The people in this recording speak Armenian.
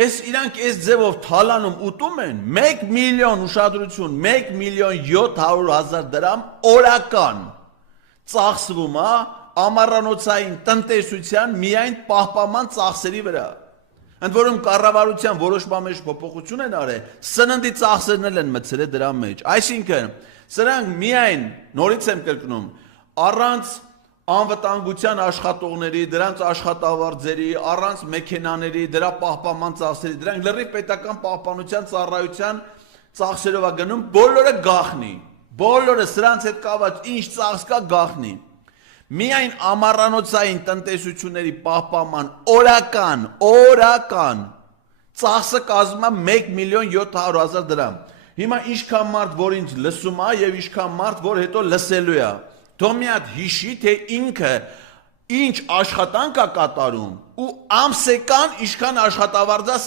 Այս իրանք այս ձևով թալանում ուտում են 1 միլիոն ուշադրություն 1 միլիոն 700,000 դրամ օրական ծախսվում է ամառանոցային տնտեսության միայն պահպանման ծախսերի վրա։ Ընդ որում կառավարության որոշման մեջ փոփոխություն են արել, սննդի ծախսերն էլ են մտցրել դրա մեջ։ Այսինքն, սրանք միայն նորից եմ կրկնում, առանց անվտանգության աշխատողների, դրանց աշխատավարձերի, առանց մեքենաների, դրա պահպանման ծախսերի, դրանք լրիվ պետական պահպանության ծառայության ծախսերով է գնում, բոլորը գաղտնի։ Բոլորը սրանց հետ կապված ինչ ծախս կա գաղտնի։ Միայն ամառանոցային տնտեսությունների պահպանման օրական ծախսը կազմում է 1 միլիոն 700,000 դրամ։ Հիմա ինչքան մարդ, որ ինձ լսում է եւ ինչքան մարդ, որ հետո լսելու է, թող մի հատ հիշի, թե ինքը ինչ աշխատանք է կատարում ու ամսական ինչքան աշխատավարձ է